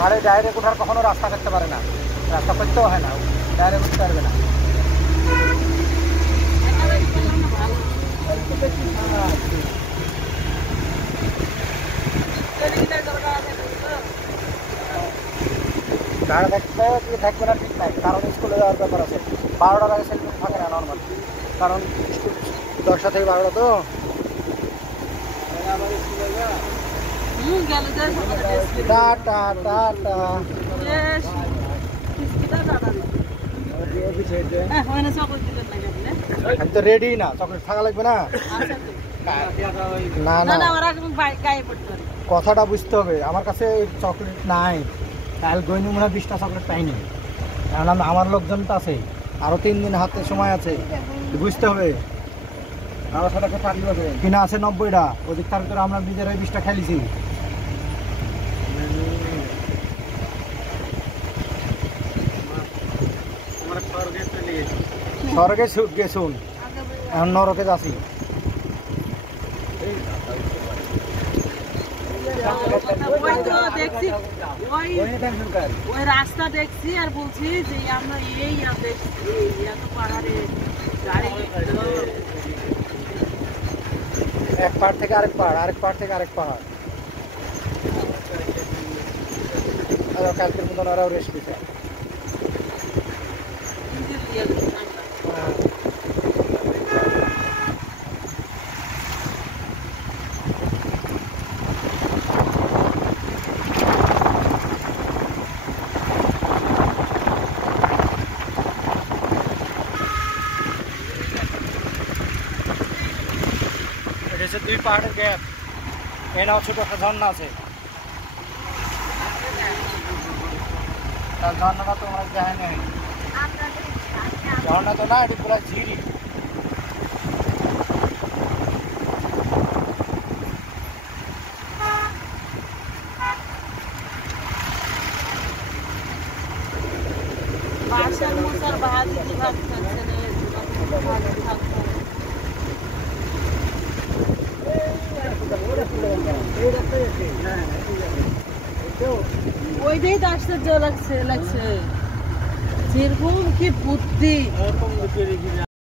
পাহাড়ে ডাইরেক্ট ওঠার কখনো রাস্তা করতে পারে না, রাস্তা করতেও হয় না, ডাইরেক্ট উঠতে পারবে না। গাড়ি থাকতে কি থাকবে না ঠিক নাই, কারণ স্কুলে যাওয়ার ব্যাপার আছে। 12টার আগে সেলফি থাকে না নর্মাল, কারণ স্কুল 10টা থেকে 12টা তো। Tata tata. আমি তো রেডি না, চকলেট থাকা লাগবে না। না না, কথাটা বুঝতে হবে, আমার কাছে চকলেট নাই। তাহলে দৈনিক মনে হয় 20টা চকলেট পাইনি, কারণ আমার লোকজন তো আছে, আরো 3 দিন হাতে সময় আছে, বুঝতে হবে। আমার সাথে কিনা আছে 90টা, ওদিক তার ভিতরে আমরা নিজেরাই 20টা খেলেছি। স্বর্গে গেছুন, এখন নরকে যাচ্ছি। ওই রাস্তা দেখছি আর বলছি যে আমরা এই পাহাড়ে এক পাহাড় থেকে আরেক পাহাড়, আরেক পাহাড় থেকে আরেক পাহাড়। কালকের মতন ওরাও রেস্ট দিচ্ছে। এটা 2 পাহাড়ের গ্যাপ, এনাও ছোট একটা ঝর্ণা আছে। তার ঝর্ণাটা তো আমার দেখা নেই, ঝর্ণা তো না, এটি পুরো ঝিরি। ওইটাই তো আশ্চর্য লাগছে, যেরকম কি বুদ্ধি।